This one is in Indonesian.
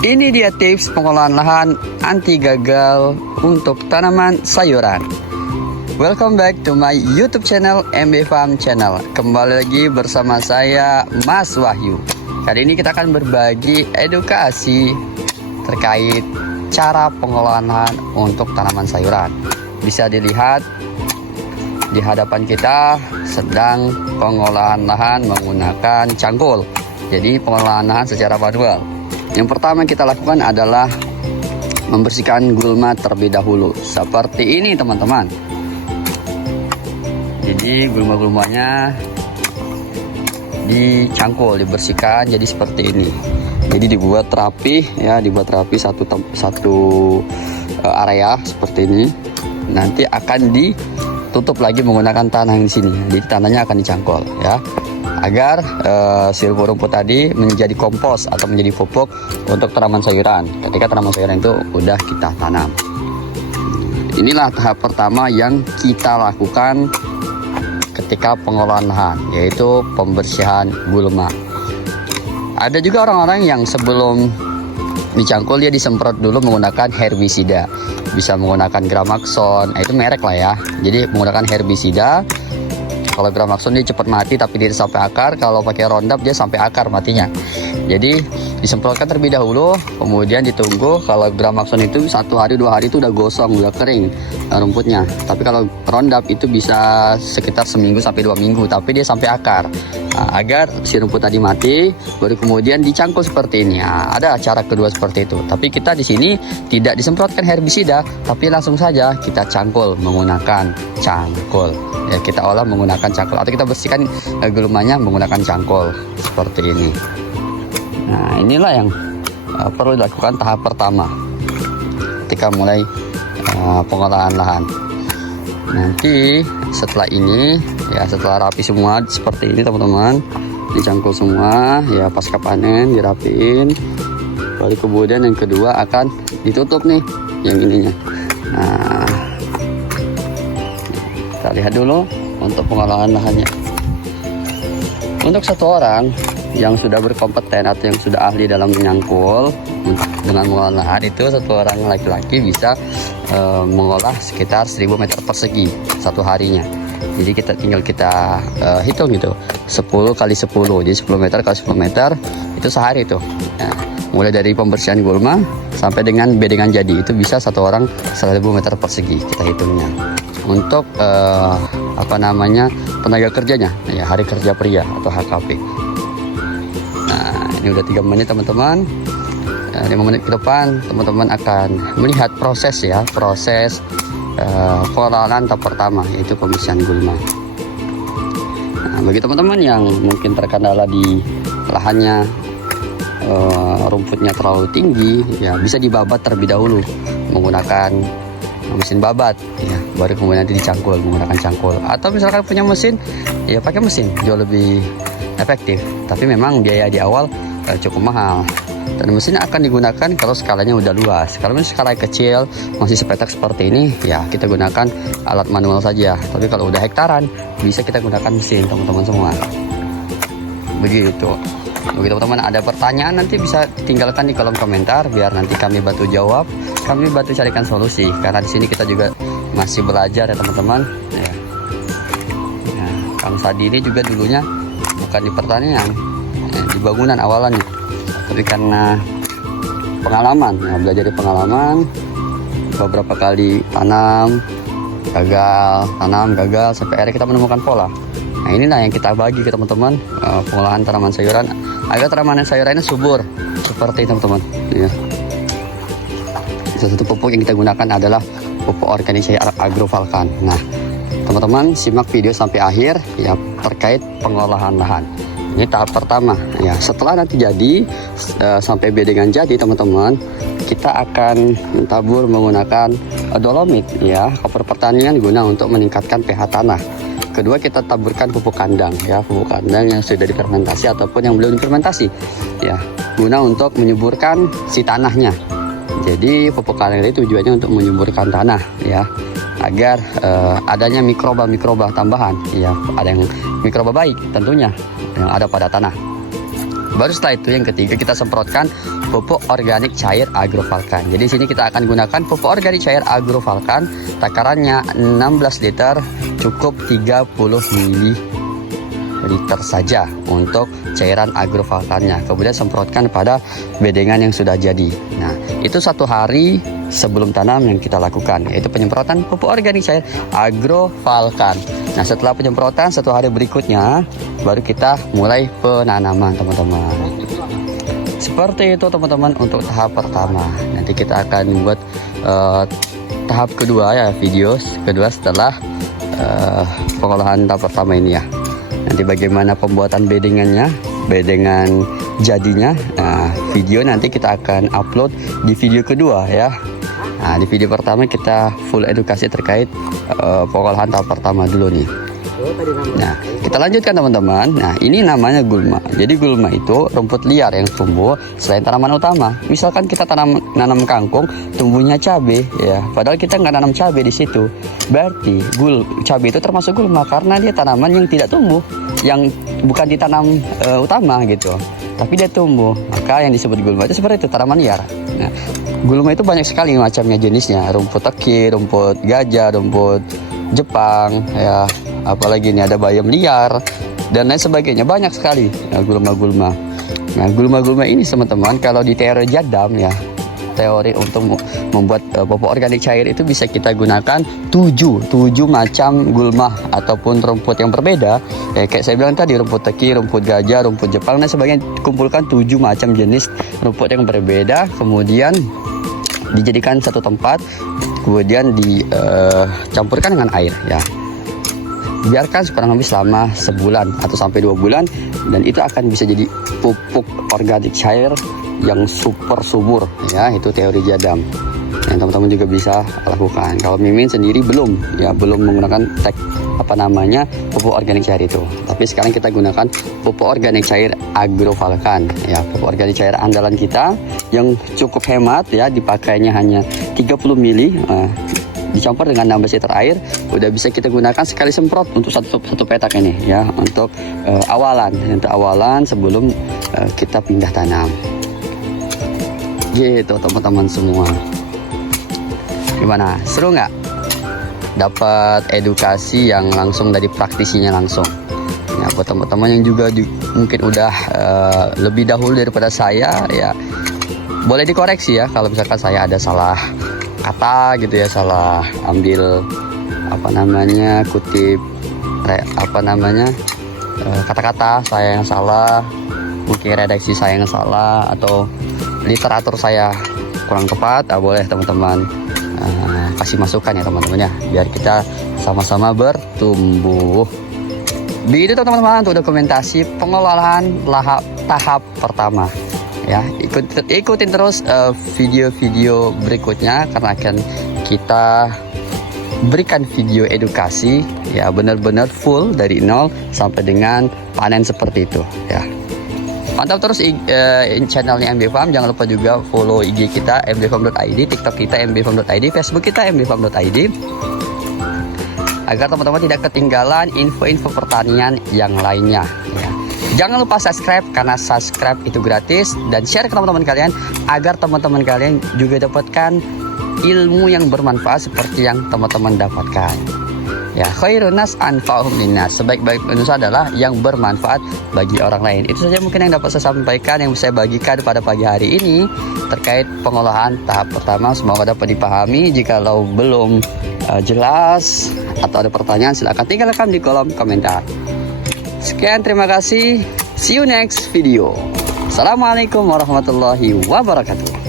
Ini dia tips pengolahan lahan anti gagal untuk tanaman sayuran. Welcome back to my YouTube channel MB Farm Channel. Kembali lagi bersama saya Mas Wahyu. Kali ini kita akan berbagi edukasi terkait cara pengolahan lahan untuk tanaman sayuran. Bisa dilihat di hadapan kita sedang pengolahan lahan menggunakan cangkul. Jadi pengolahan lahan secara manual. Yang pertama kita lakukan adalah membersihkan gulma terlebih dahulu. Seperti ini teman-teman. Jadi gulma-gulmanya dicangkul, dibersihkan jadi seperti ini. Jadi dibuat rapi ya, satu area seperti ini. Nanti akan ditutup lagi menggunakan tanah yang di sini. Jadi tanahnya akan dicangkul ya, agar si rumput-rumput tadi menjadi kompos atau menjadi pupuk untuk tanaman sayuran ketika tanaman sayuran itu udah kita tanam. Inilah tahap pertama yang kita lakukan ketika pengolahan lahan, yaitu pembersihan gulma. Ada juga orang-orang yang sebelum dicangkul dia disemprot dulu menggunakan herbisida. Bisa menggunakan Gramaxon, itu merek lah ya. Jadi menggunakan herbisida. Kalau Gramaxon dia cepat mati tapi dia sampai akar. Kalau pakai Roundup dia sampai akar matinya. Jadi disemprotkan terlebih dahulu, kemudian ditunggu. Kalau Gramaxon itu 1 hari 2 hari itu udah gosong, udah kering rumputnya. Tapi kalau Roundup itu bisa sekitar seminggu sampai 2 minggu, tapi dia sampai akar. Agar si rumput tadi mati, baru kemudian dicangkul seperti ini. Ada cara kedua seperti itu. Tapi kita di sini tidak disemprotkan herbisida, tapi langsung saja kita cangkul menggunakan cangkul. Ya, kita olah menggunakan cangkul atau kita bersihkan gulmanya menggunakan cangkul seperti ini. Nah, inilah yang perlu dilakukan tahap pertama ketika mulai pengolahan lahan. Nanti setelah ini ya, setelah rapi semua seperti ini teman-teman, dicangkul semua ya, pasca panen dirapiin, baru kemudian yang kedua akan ditutup nih yang ininya. Nah, kita lihat dulu untuk pengolahan lahannya. Untuk satu orang yang sudah berkompeten atau yang sudah ahli dalam menyangkul dengan mengolah lahan, itu satu orang laki-laki bisa mengolah sekitar 1000 meter persegi satu harinya. Jadi kita tinggal hitung gitu 10 kali 10, jadi 10 meter kali 10 meter itu sehari itu. Nah, mulai dari pembersihan gulma sampai dengan bedengan jadi, itu bisa satu orang 1000 meter persegi kita hitungnya. Untuk tenaga kerjanya ya, hari kerja pria atau HKP. Nah, ini udah 3 menit teman-teman. 5 menit ke depan teman-teman akan melihat proses pengolahan tahap pertama, yaitu pembersihan gulma. Nah, bagi teman-teman yang mungkin terkendala di lahannya rumputnya terlalu tinggi ya, bisa dibabat terlebih dahulu menggunakan mesin babat ya, baru kemudian nanti dicangkul menggunakan cangkul. Atau misalkan punya mesin ya, pakai mesin jauh lebih efektif, tapi memang biaya di awal cukup mahal. Dan mesin akan digunakan kalau skalanya udah luas. Kalau skala kecil masih sepetak seperti ini ya, kita gunakan alat manual saja. Tapi kalau udah hektaran bisa kita gunakan mesin teman-teman semua. Begitu. Bagi teman-teman ada pertanyaan nanti bisa tinggalkan di kolom komentar, biar nanti kami bantu jawab, kami bantu carikan solusi. Karena di sini kita juga masih belajar ya teman-teman. Ya. Nah, Kang Sadi ini juga dulunya bukan di pertanian, di bangunan awalannya. Tapi karena pengalaman, ya, belajar dari pengalaman, beberapa kali tanam gagal, sampai akhirnya kita menemukan pola. Nah, inilah yang kita bagi ke teman-teman, pengolahan tanaman sayuran agar tanaman sayurannya subur seperti teman-teman. Ya. Salah satu pupuk yang kita gunakan adalah pupuk organik Agrovalkan. Nah, teman-teman simak video sampai akhir ya, terkait pengolahan lahan. Ini tahap pertama ya. Setelah nanti jadi sampai bedengan jadi teman-teman, kita akan mentabur menggunakan dolomit ya, koper pertanian guna untuk meningkatkan pH tanah. Kedua, kita taburkan pupuk kandang ya, pupuk kandang yang sudah difermentasi ataupun yang belum difermentasi ya, guna untuk menyuburkan si tanahnya. Jadi pupuk kandang itu tujuannya untuk menyuburkan tanah ya, agar adanya mikroba tambahan ya, ada yang mikroba baik tentunya yang ada pada tanah. Baru setelah itu yang ketiga kita semprotkan pupuk organik cair Agrovalkan. Jadi sini kita akan gunakan pupuk organik cair Agrovalkan, takarannya 16 liter, cukup 30 ml saja untuk cairan Agrovalkannya. Kemudian semprotkan pada bedengan yang sudah jadi. Nah, itu 1 hari sebelum tanam yang kita lakukan, yaitu penyemprotan pupuk organik cair Agrovalkan. Nah, setelah penyemprotan 1 hari berikutnya baru kita mulai penanaman, teman-teman. Seperti itu, teman-teman, untuk tahap pertama. Nanti kita akan buat tahap kedua ya, video kedua setelah pengolahan tahap pertama ini ya. Nanti bagaimana pembuatan bedengannya, bedengan jadinya. Nah, video nanti kita akan upload di video kedua ya. Nah, di video pertama kita full edukasi terkait pengolahan tahap pertama dulu nih. Nah, kita lanjutkan, teman-teman. Nah, ini namanya gulma. Jadi gulma itu rumput liar yang tumbuh selain tanaman utama. Misalkan kita nanam kangkung, tumbuhnya cabai ya. Padahal kita nggak nanam cabai di situ. Berarti cabai itu termasuk gulma karena dia tanaman yang tidak tumbuh, yang bukan ditanam utama gitu. Tapi dia tumbuh. Maka yang disebut gulma itu seperti itu, tanaman liar. Nah, gulma itu banyak sekali macamnya, jenisnya. Rumput teki, rumput gajah, rumput Jepang ya. Apalagi ini ada bayam liar dan lain sebagainya, banyak sekali ya, gulma-gulma. Nah, gulma-gulma ini, teman-teman, kalau di teori Jadam ya, teori untuk membuat pupuk organik cair itu bisa kita gunakan 7 macam gulma ataupun rumput yang berbeda. Kayak saya bilang tadi, rumput teki, rumput gajah, rumput Jepang dan sebagainya, kumpulkan 7 macam jenis rumput yang berbeda, kemudian dijadikan satu tempat, kemudian dicampurkan dengan air ya. Biarkan kurang lebih selama sebulan atau sampai 2 bulan, dan itu akan bisa jadi pupuk organik cair yang super subur ya. Itu teori Jadam yang teman-teman juga bisa lakukan. Kalau Mimin sendiri belum menggunakan pupuk organik cair itu. Tapi sekarang kita gunakan pupuk organik cair Agrovalkan ya, pupuk organik cair andalan kita yang cukup hemat ya, dipakainya hanya 30 ml. Dicampur dengan 16 liter air, udah bisa kita gunakan sekali semprot untuk satu petak ini ya, untuk awalan sebelum kita pindah tanam gitu, teman-teman semua. Gimana, seru nggak? Dapat edukasi yang langsung dari praktisinya langsung ya. Buat teman-teman yang juga mungkin udah lebih dahulu daripada saya ya, boleh dikoreksi ya kalau misalkan saya ada salah kata gitu ya, salah ambil kutip kata-kata saya yang salah, mungkin redaksi saya yang salah, atau literatur saya kurang tepat, boleh teman-teman kasih masukan ya, teman-teman ya, biar kita sama-sama bertumbuh. Begitu teman-teman untuk dokumentasi pengolahan tahap pertama ya. Ikutin terus video-video berikutnya, karena akan kita berikan video edukasi ya, benar-benar full dari nol sampai dengan panen seperti itu ya. Mantap terus channelnya MB Farm. Jangan lupa juga follow IG kita mbfarm.id, TikTok kita mbfarm.id, Facebook kita mbfarm.id, agar teman-teman tidak ketinggalan info-info pertanian yang lainnya ya. Jangan lupa subscribe, karena subscribe itu gratis, dan share ke teman-teman kalian agar teman-teman kalian juga dapatkan ilmu yang bermanfaat seperti yang teman-teman dapatkan. Ya, khairun nas anfa'uhum linnas. Sebaik-baik manusia adalah yang bermanfaat bagi orang lain. Itu saja mungkin yang dapat saya sampaikan, yang saya bagikan pada pagi hari ini terkait pengolahan tahap pertama. Semoga dapat dipahami. Jikalau belum jelas atau ada pertanyaan, silakan tinggalkan di kolom komentar. Sekian, terima kasih. See you next video. Assalamualaikum warahmatullahi wabarakatuh.